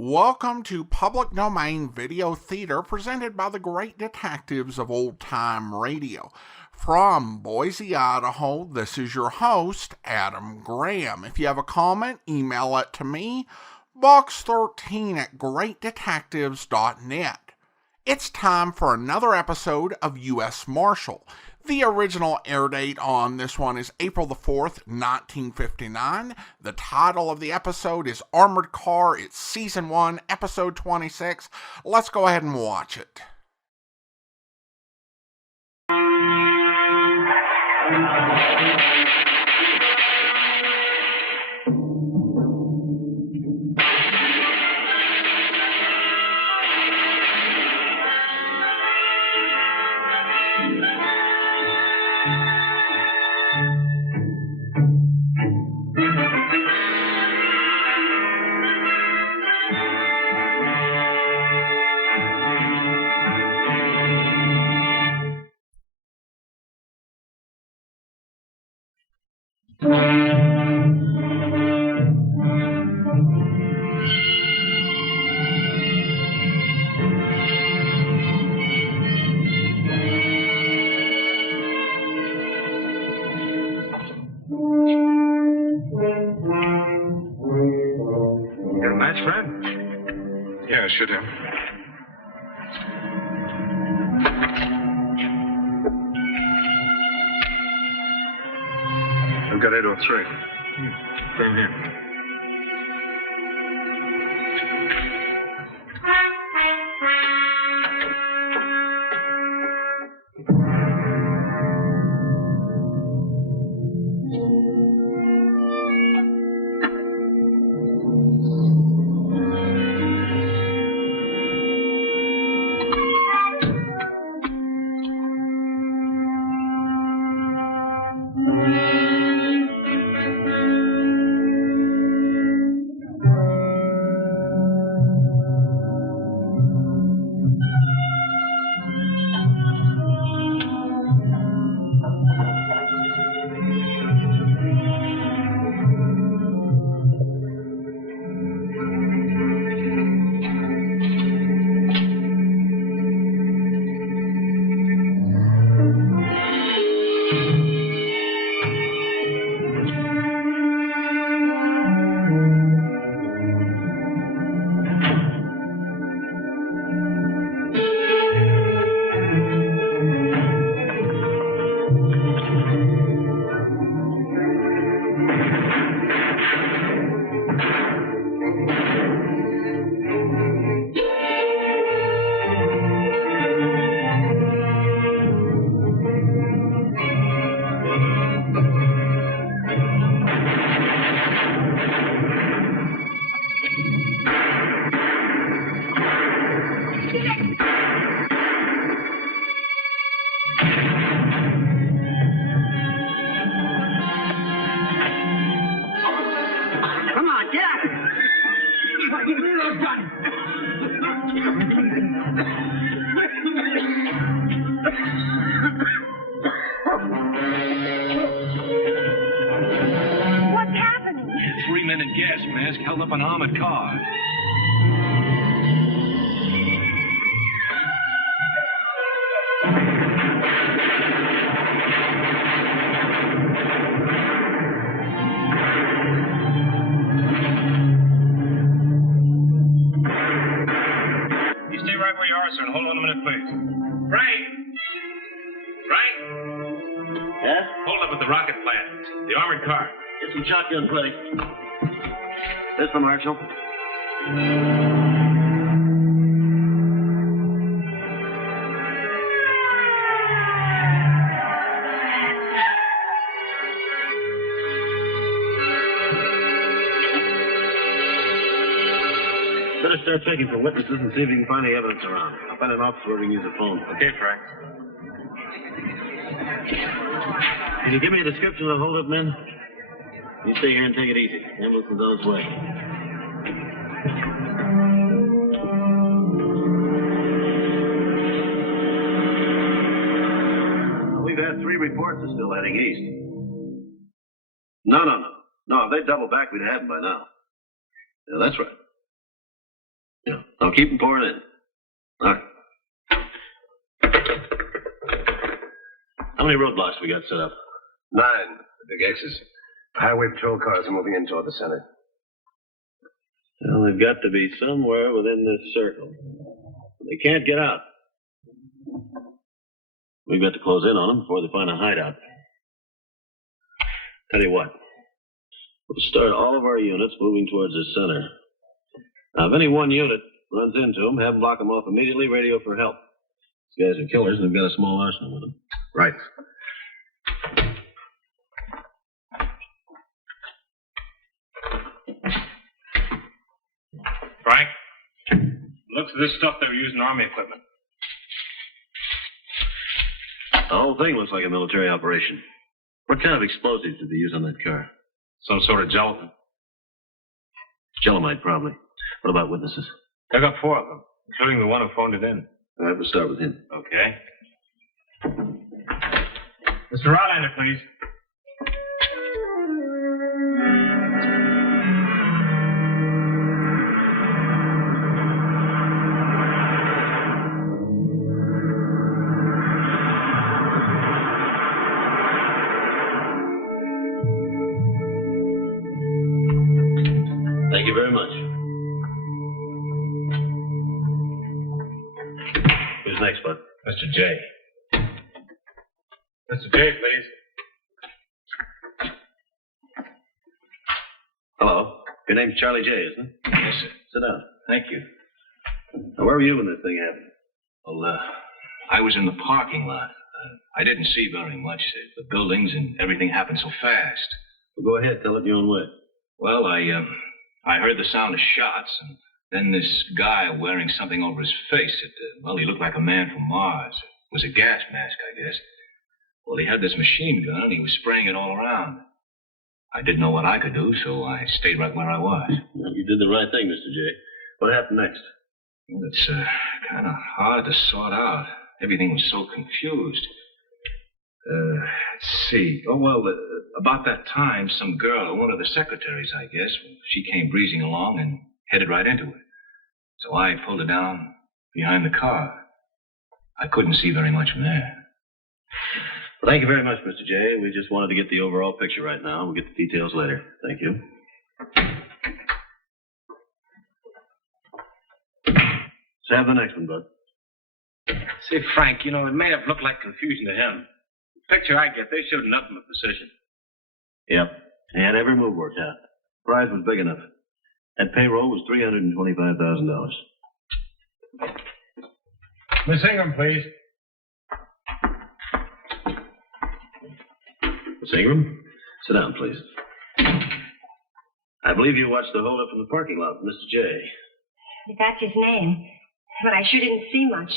Welcome to Public Domain Video Theater presented by the great detectives of old time radio. From Boise, Idaho, this is your host, Adam Graham. If you have a comment, email it to me, box13 at greatdetectives.net. It's time for another episode of U.S. Marshal. The original air date on this one is April the 4th, 1959. The title of the episode is Armored Car. It's Season 1, Episode 26. Let's go ahead and watch it. Got a match, Fred? Yeah, should have. I've got 803. Same here. Come on, get out of here. Give me those guns. What's happening? 3 men in gas mask held up an armored car. You stay right where you are, sir, and hold on a minute, please. Frank! Frank! Yes? Hold up at the rocket plant. The armored car. Get some shotgun play. This the Marshal. Better start checking for witnesses and see if you can find any evidence around. I'll find an office where we can use a phone. Okay, Frank. Can you give me a description of the hold-up men? You stay here and take it easy. Ambulance is on its way. We've had 3 reports are still heading east. No, if they'd double back, we'd have them by now. Yeah, that's right. Yeah. I'll keep them pouring in. All right. How many roadblocks we got set up? 9. The big X's. Highway patrol cars are moving in toward the center. Well, they've got to be somewhere within this circle. They can't get out. We've got to close in on them before they find a hideout. Tell you what. We'll start all of our units moving towards the center. Now, if any one unit runs into them, have them block them off immediately, radio for help. These guys are killers, and they've got a small arsenal with them. Right. Frank, looks of this stuff they were using Army equipment. The whole thing looks like a military operation. What kind of explosives did they use on that car? Some sort of gelatin. Gelamite, probably. What about witnesses? I got 4 of them, including the one who phoned it in. All right, we'll start with him. Okay. Mr. Rylander, please. Thank you very much. Who's next, bud? Mr. J. Mr. J, please. Hello. Your name's Charlie J, isn't it? Yes, sir. Sit down. Thank you. Now, where were you when this thing happened? Well, I was in the parking lot. I didn't see very much. The buildings and everything happened so fast. Well, go ahead. Tell it your own way. Well, I heard the sound of shots, and then this guy wearing something over his face. He looked like a man from Mars. It was a gas mask, I guess. Well, he had this machine gun, and he was spraying it all around. I didn't know what I could do, so I stayed right where I was. Well, you did the right thing, Mr. J. What happened next? Well, it's kind of hard to sort out. Everything was so confused. Let's see. About that time, some girl, one of the secretaries, I guess, she came breezing along and headed right into it. So I pulled her down behind the car. I couldn't see very much from there. Well, thank you very much, Mr. J. We just wanted to get the overall picture right now. We'll get the details later. Thank you. Let's have the next one, bud. Say, Frank, it may have looked like confusion to him. The picture I get, they showed nothing but precision. Yep. He had every move worked out. Prize was big enough. That payroll was $325,000. Miss Ingram, please. Miss Ingram, sit down, please. I believe you watched the holdup from the parking lot with Mr. J. That's his name. But I sure didn't see much.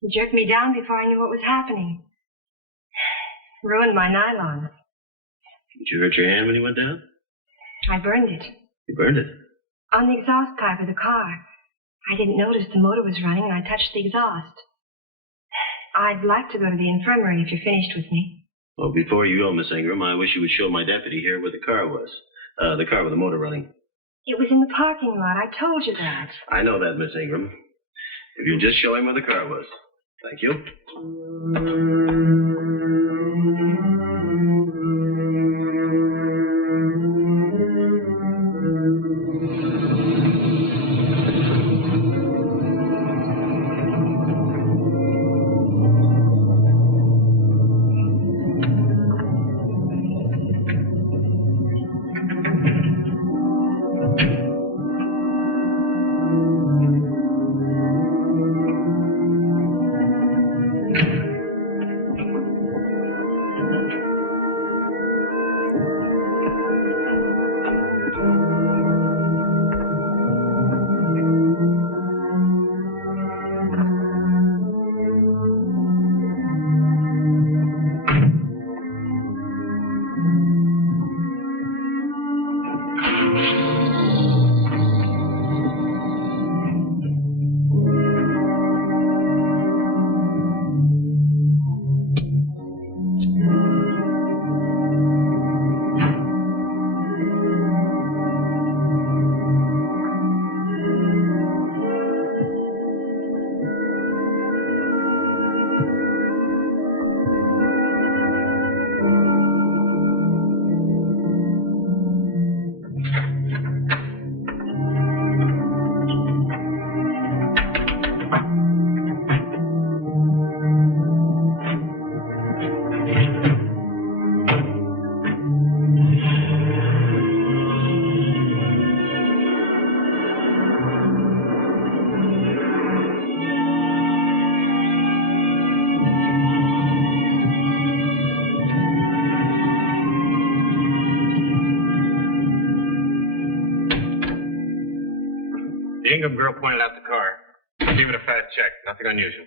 He jerked me down before I knew what was happening. Ruined my nylon. Did you hurt your hand when you went down? I burned it. You burned it? On the exhaust pipe of the car. I didn't notice the motor was running, and I touched the exhaust. I'd like to go to the infirmary if you're finished with me. Well, before you go, Miss Ingram, I wish you would show my deputy here where the car was. The car with the motor running. It was in the parking lot. I told you that. I know that, Miss Ingram. If you'll just show him where the car was. Thank you. Ingham girl pointed out the car. Gave it a fast check. Nothing unusual.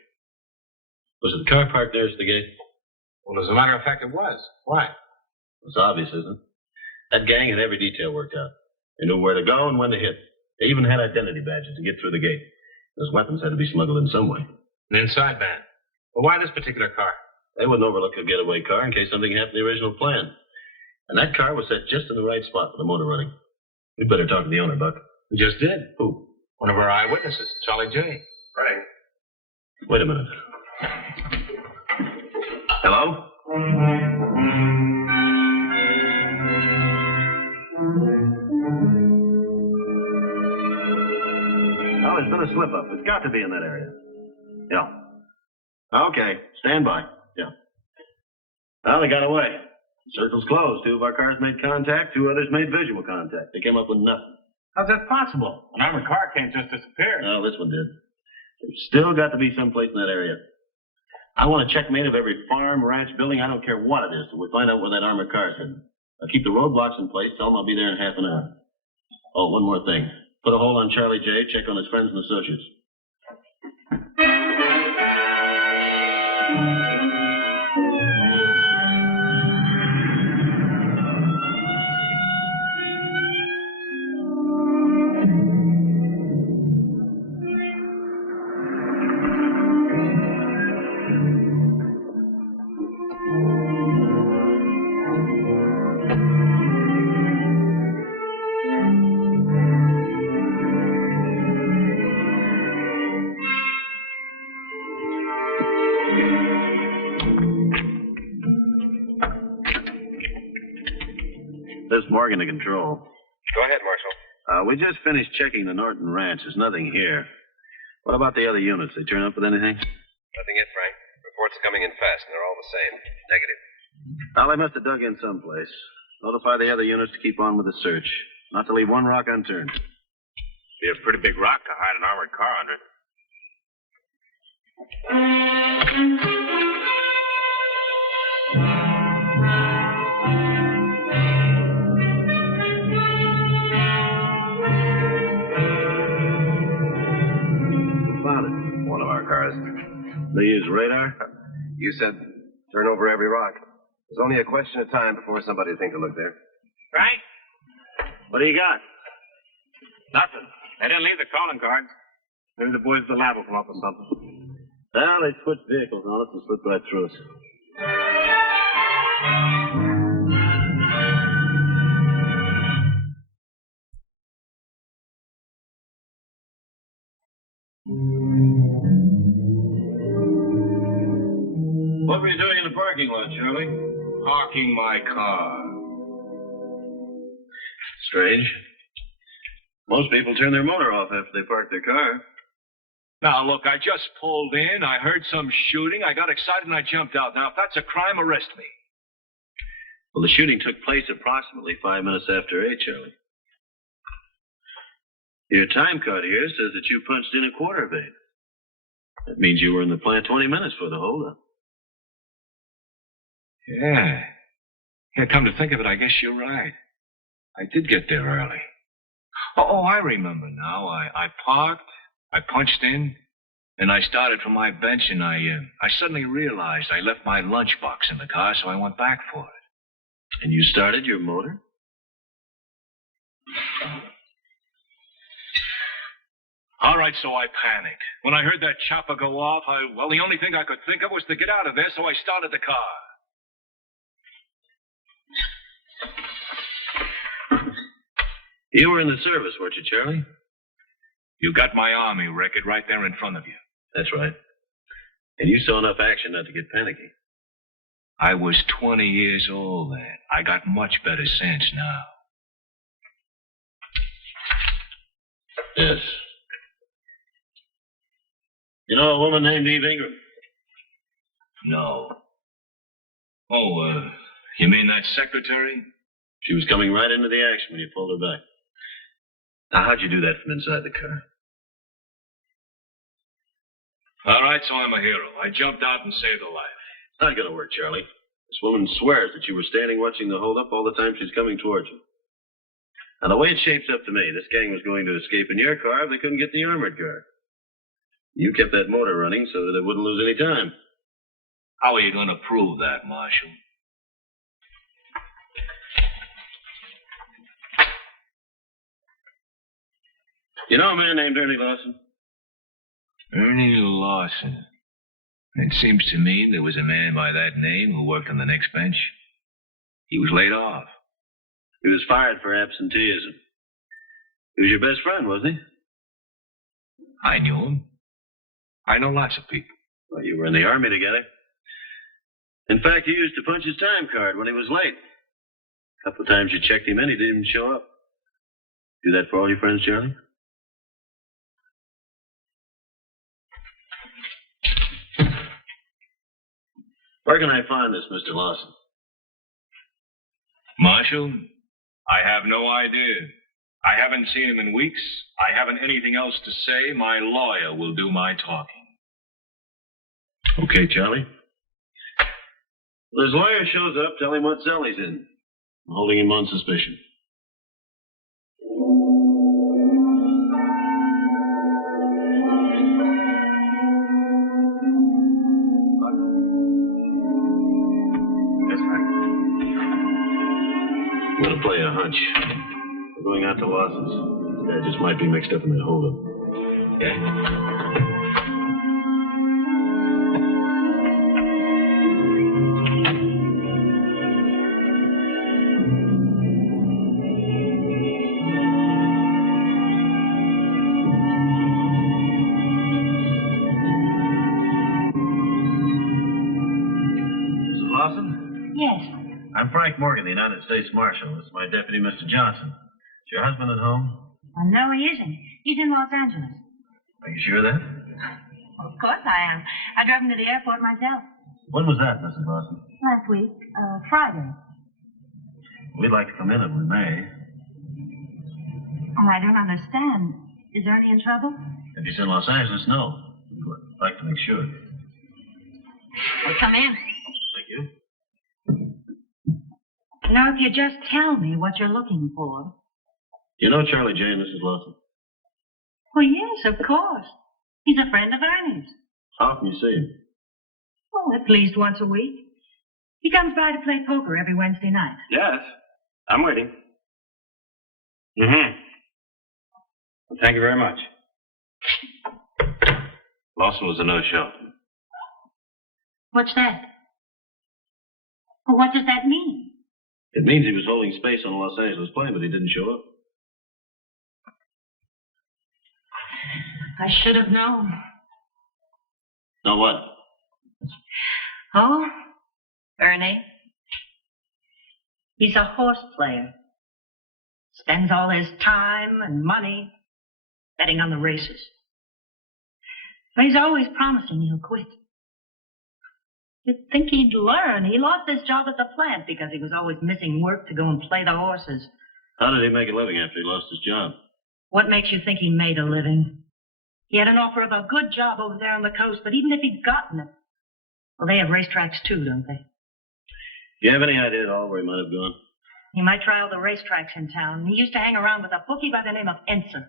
Was it the car parked nearest the gate? Well, as a matter of fact, it was. Why? It's obvious, isn't it? That gang had every detail worked out. They knew where to go and when to hit. They even had identity badges to get through the gate. Those weapons had to be smuggled in some way. An inside van. Well, why this particular car? They wouldn't overlook a getaway car in case something happened to the original plan. And that car was set just in the right spot for the motor running. We'd better talk to the owner, Buck. We just did. Who? One of our eyewitnesses, Charlie J. Right. Wait a minute. Hello? Oh, there's been a slip-up. It's got to be in that area. Yeah. Okay. Stand by. Yeah. Well, they got away. The circle's closed. 2 of our cars made contact. 2 others made visual contact. They came up with nothing. How's that possible? An armored car can't just disappear. No, this one did. There's still got to be someplace in that area. I want a checkmate of every farm, ranch, building. I don't care what it is till we find out where that armored car's hidden. I'll keep the roadblocks in place. Tell them I'll be there in half an hour. Oh, one more thing. Put a hold on Charlie J. Check on his friends and associates. This is Morgan to control. Go ahead, Marshal. We just finished checking the Norton Ranch. There's nothing here. What about the other units? They turn up with anything? Nothing yet, Frank. Reports are coming in fast, and they're all the same. Negative. Well, they must have dug in someplace. Notify the other units to keep on with the search. Not to leave one rock unturned. Be a pretty big rock to hide an armored car under. One of our cars. They use radar? You said turn over every rock. There's only a question of time before somebody will think to look there. Frank? What do you got? Nothing. They didn't leave the calling cards. Maybe the boys at the lab will come up with something. Well, they switched vehicles on us and slipped right through us. What were you doing in the parking lot, Charlie? Parking my car. Strange. Most people turn their motor off after they park their car. Now, look, I just pulled in. I heard some shooting. I got excited and I jumped out. Now, if that's a crime, arrest me. Well, the shooting took place approximately 5 minutes after 8, Charlie. Your time card here says that you punched in 8:15. That means you were in the plant 20 minutes for the holdup. Yeah. Yeah, come to think of it, I guess you're right. I did get there early. Oh, I remember now. I parked, I punched in, and I started from my bench, and I suddenly realized I left my lunchbox in the car, so I went back for it. And you started your motor? All right, so I panicked. When I heard that chopper go off, the only thing I could think of was to get out of there, so I started the car. You were in the service, weren't you, Charlie? You got my Army record right there in front of you. That's right. And you saw enough action not to get panicky. I was 20 years old then. I got much better sense now. Yes. You know a woman named Eve Ingram? No. Oh, you mean that secretary? She was coming right into the action when you pulled her back. Now, how'd you do that from inside the car? All right, so I'm a hero. I jumped out and saved her life. It's not going to work, Charlie. This woman swears that you were standing watching the holdup all the time she's coming towards you. Now, the way it shapes up to me, this gang was going to escape in your car if they couldn't get the armored car. You kept that motor running so that they wouldn't lose any time. How are you going to prove that, Marshal? You know a man named Ernie Lawson? Ernie Lawson. It seems to me there was a man by that name who worked on the next bench. He was laid off. He was fired for absenteeism. He was your best friend, wasn't he? I knew him. I know lots of people. Well, you were in the Army together. In fact, he used to punch his time card when he was late. A couple of times you checked him in, he didn't even show up. Do that for all your friends, Charlie? Where can I find this Mr. Lawson? Marshal, I have no idea. I haven't seen him in weeks. I haven't anything else to say. My lawyer will do my talking. Okay, Charlie. When his lawyer shows up, tell him what cell he's in. I'm holding him on suspicion. I'm going to play a hunch. We're going out to Lawson's. This guy just might be mixed up in that holdup. Okay. Mrs. Lawson? Yes. I'm Frank Morgan, the United States Marshal. This is my deputy, Mr. Johnson. Is your husband at home? Oh, no, he isn't. He's in Los Angeles. Are you sure of that? Of course I am. I drove him to the airport myself. When was that, Mrs. Lawson? Last week. Friday. We'd like to come in if we may. Oh, I don't understand. Is Ernie in trouble? If he's in Los Angeles, no. We'd like to make sure. Well, come in. Thank you. Now, if you just tell me what you're looking for. You know Charlie Jane, Mrs. Lawson? Well, yes, of course. He's a friend of Ernie's. How often you see him? Oh, at least once a week. He comes by to play poker every Wednesday night. Yes. I'm waiting. Mm-hmm. Well, thank you very much. Lawson was a no-show. What's that? Well, what does that mean? It means he was holding space on a Los Angeles plane, but he didn't show up. I should have known. Know what? Oh, Ernie. He's a horse player. Spends all his time and money betting on the races. But he's always promising he'll quit. You'd think he'd learn. He lost his job at the plant because he was always missing work to go and play the horses. How did he make a living after he lost his job? What makes you think he made a living? He had an offer of a good job over there on the coast, but even if he'd gotten it, well, they have racetracks too, don't they? Do you have any idea at all where he might have gone? He might try all the racetracks in town. He used to hang around with a bookie by the name of Ensign.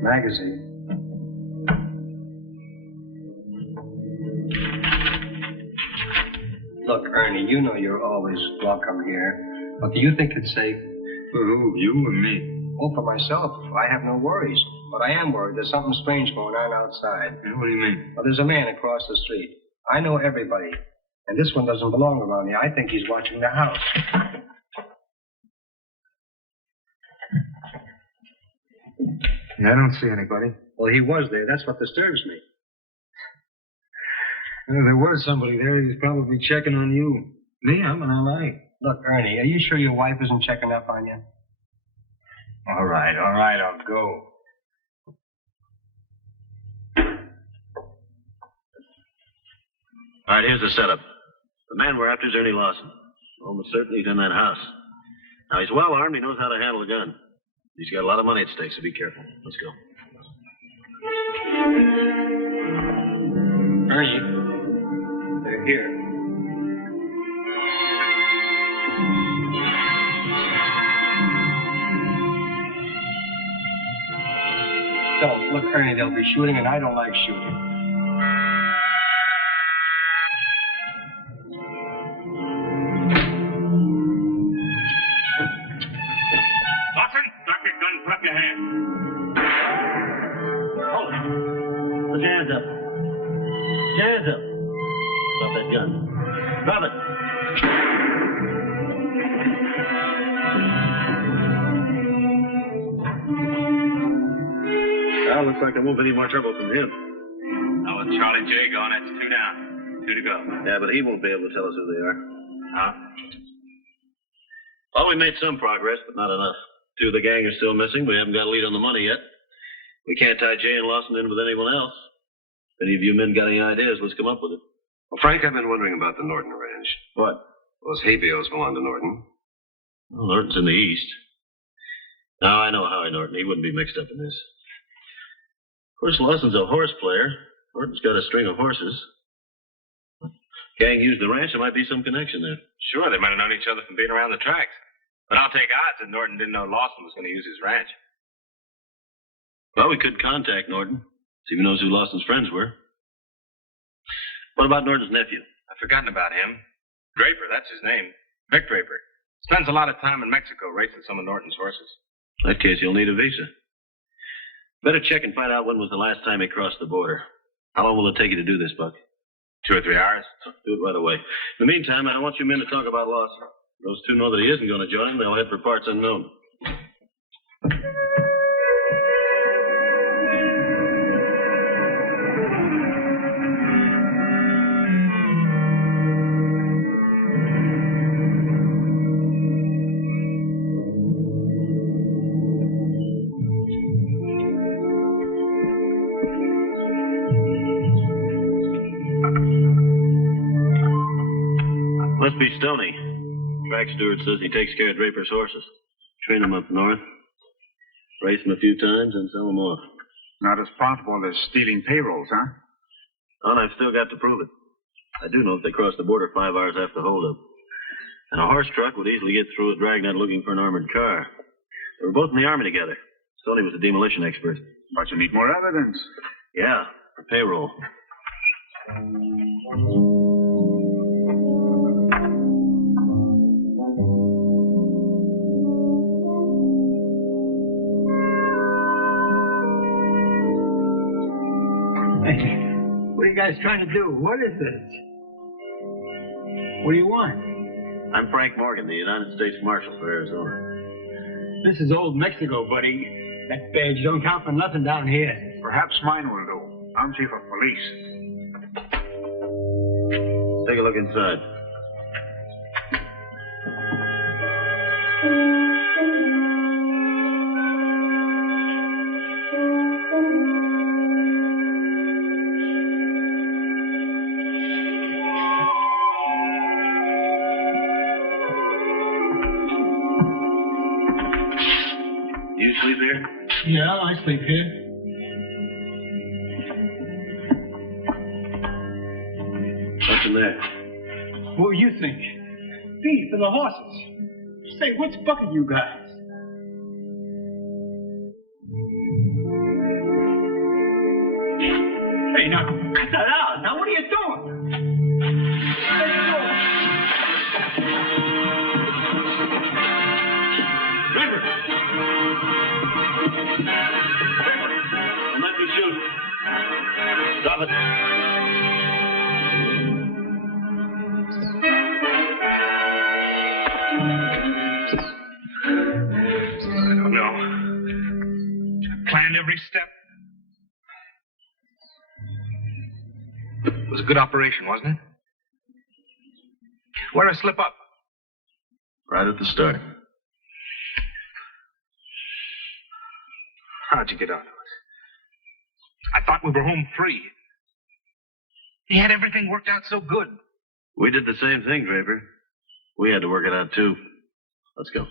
Magazine. Look, Ernie, you know you're always welcome here. But do you think it's safe? For who? You or me? Oh, for myself, I have no worries. But I am worried there's something strange going on outside. What do you mean? Well, there's a man across the street. I know everybody. And this one doesn't belong around here. I think he's watching the house. I don't see anybody. Well, he was there. That's what disturbs me. There was somebody there. He's probably checking on you. Me, I'm in L.A. Look, Ernie, are you sure your wife isn't checking up on you? All right, I'll go. All right, here's the setup. The man we're after is Ernie Lawson. Almost certain he's in that house. Now, he's well armed. He knows how to handle a gun. He's got a lot of money at stake, so be careful. Let's go. Ernie. They're here. Don't. Look, Ernie, they'll be shooting, and I don't like shooting. Lawson, drop your gun, put up your hand. Hold it. Put your hands up. Put your hands up. Drop that gun. Drop it. Well, looks like there won't be any more trouble from him. Now with Charlie J gone, that's 2 down. 2 to go. Yeah, but he won't be able to tell us who they are. Huh? Well, we made some progress, but not enough. 2 of the gang are still missing. We haven't got a lead on the money yet. We can't tie Jay and Lawson in with anyone else. If any of you men got any ideas, let's come up with it. Well, Frank, I've been wondering about the Norton ranch. What? Those hay bales belong to Norton. Well, Norton's in the east. Now, I know Howie Norton. He wouldn't be mixed up in this. Of course, Lawson's a horse player. Norton's got a string of horses. Gang used the ranch. There might be some connection there. Sure, they might have known each other from being around the tracks. But I'll take odds that Norton didn't know Lawson was going to use his ranch. Well, we could contact Norton. See if he knows who Lawson's friends were. What about Norton's nephew? I've forgotten about him. Draper, that's his name. Vic Draper. Spends a lot of time in Mexico racing some of Norton's horses. In that case, he'll need a visa. Better check and find out when was the last time he crossed the border. How long will it take you to do this, Buck? 2 or 3 hours. Do it right away. In the meantime, I don't want you men to talk about Lawson. Those 2 know that he isn't going to join them. They'll head for parts unknown. Must be Stoney. Track steward says he takes care of Draper's horses. Train them up north. Race them a few times and sell them off. Not as profitable as stealing payrolls, huh? And I've still got to prove it. I do know that they crossed the border 5 hours after holdup. And a horse truck would easily get through a dragnet looking for an armored car. They were both in the Army together. Stoney was a demolition expert. But you need more evidence. Yeah, for payroll. What are you guys trying to do? What is this? What do you want? I'm Frank Morgan, the United States Marshal for Arizona. This is old Mexico, buddy. That badge don't count for nothing down here. Perhaps mine will do. I'm chief of police. Take a look inside. You sleep here? Yeah, I sleep here. What's in there? What do you think? Feed for the horses. Say, what's bucket you guys? Hey, now, cut that out. Now, what are you doing? Let it go. Draper! Draper! Don't let me shoot. Stop it. I don't know. I planned every step. It was a good operation, wasn't it? Where'd I slip up? Right at the start. How'd you get out of it? I thought we were home free. He had everything worked out so good. We did the same thing, Draper. We had to work it out, too. Let's go.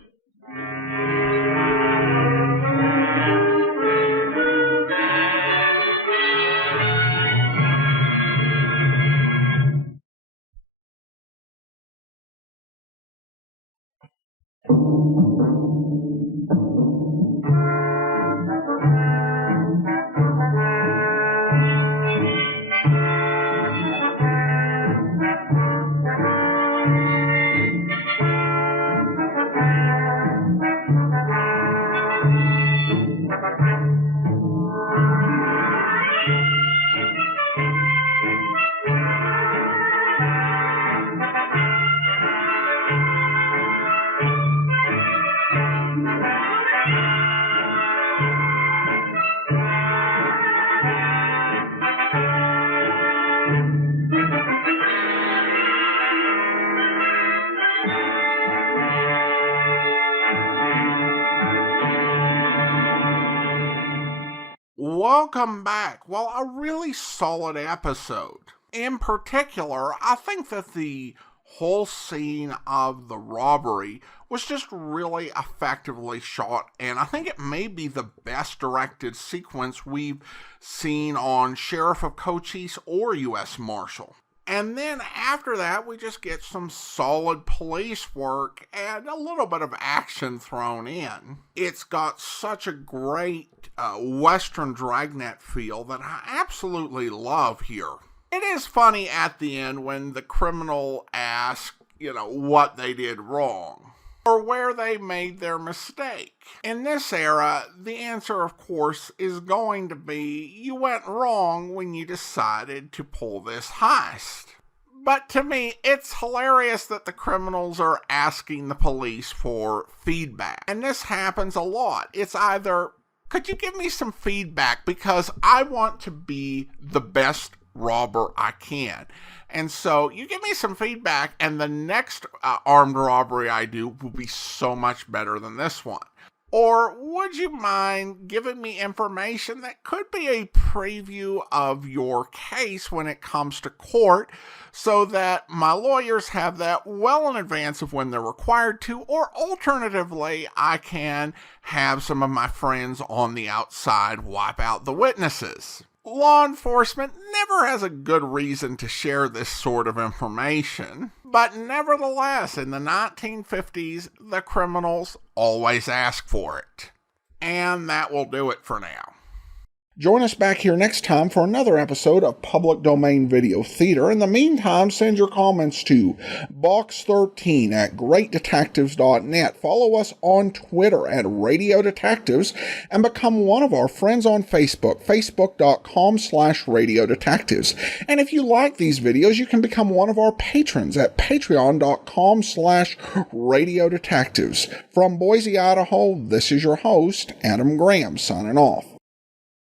Welcome back. Well, a really solid episode. In particular, I think that the whole scene of the robbery was just really effectively shot, and I think it may be the best directed sequence we've seen on Sheriff of Cochise or U.S. Marshal. And then after that, we just get some solid police work and a little bit of action thrown in. It's got such a great Western dragnet feel that I absolutely love here. It is funny at the end when the criminal asks, what they did wrong, or where they made their mistake. In this era, the answer, of course, is going to be, you went wrong when you decided to pull this heist. But to me, it's hilarious that the criminals are asking the police for feedback. And this happens a lot. It's either, could you give me some feedback because I want to be the best robber I can. And so you give me some feedback and the next armed robbery I do will be so much better than this one. Or would you mind giving me information that could be a preview of your case when it comes to court so that my lawyers have that well in advance of when they're required to, or alternatively, I can have some of my friends on the outside wipe out the witnesses. Law enforcement never has a good reason to share this sort of information, but nevertheless, in the 1950s, the criminals always ask for it. And that will do it for now. Join us back here next time for another episode of Public Domain Video Theater. In the meantime, send your comments to box13@greatdetectives.net. Follow us on Twitter at Radio Detectives and become one of our friends on Facebook, facebook.com/Radio Detectives. And if you like these videos, you can become one of our patrons at patreon.com/Radio Detectives. From Boise, Idaho, this is your host, Adam Graham, signing off.